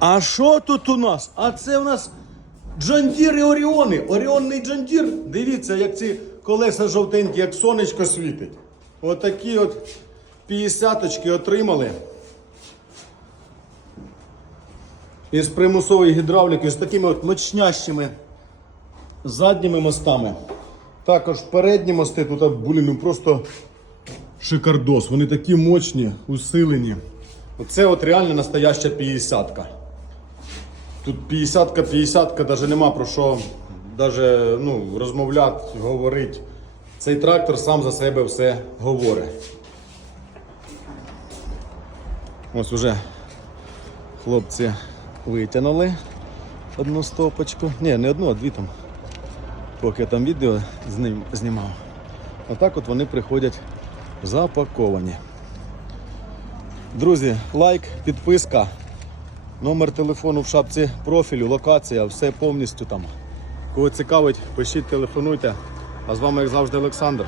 А що тут у нас? А це у нас Джондір і Оріони. Оріонний Джондір. Дивіться, як ці колеса жовтенькі, як сонечко світить. Отакі от 50-очки отримали. Із примусової гідравліки з такими от мощнящими задніми мостами. Також передні мости тут, блін, ну просто шикардос. Вони такі мощні, усилені. Оце от реально настояща 50-ка. Тут 50-ка, 50-ка, навіть нема про що даже, ну, розмовляти, говорити. Цей трактор сам за себе все говорить. Ось уже хлопці витягнули одну стопочку. Ні, не одну, а дві там. Поки я там відео з ним знімав. Отак от вони приходять запаковані. Друзі, лайк, підписка, номер телефону в шапці профілю, локація, все повністю там. Кого цікавить, пишіть, телефонуйте. А з вами, як завжди, Олександр.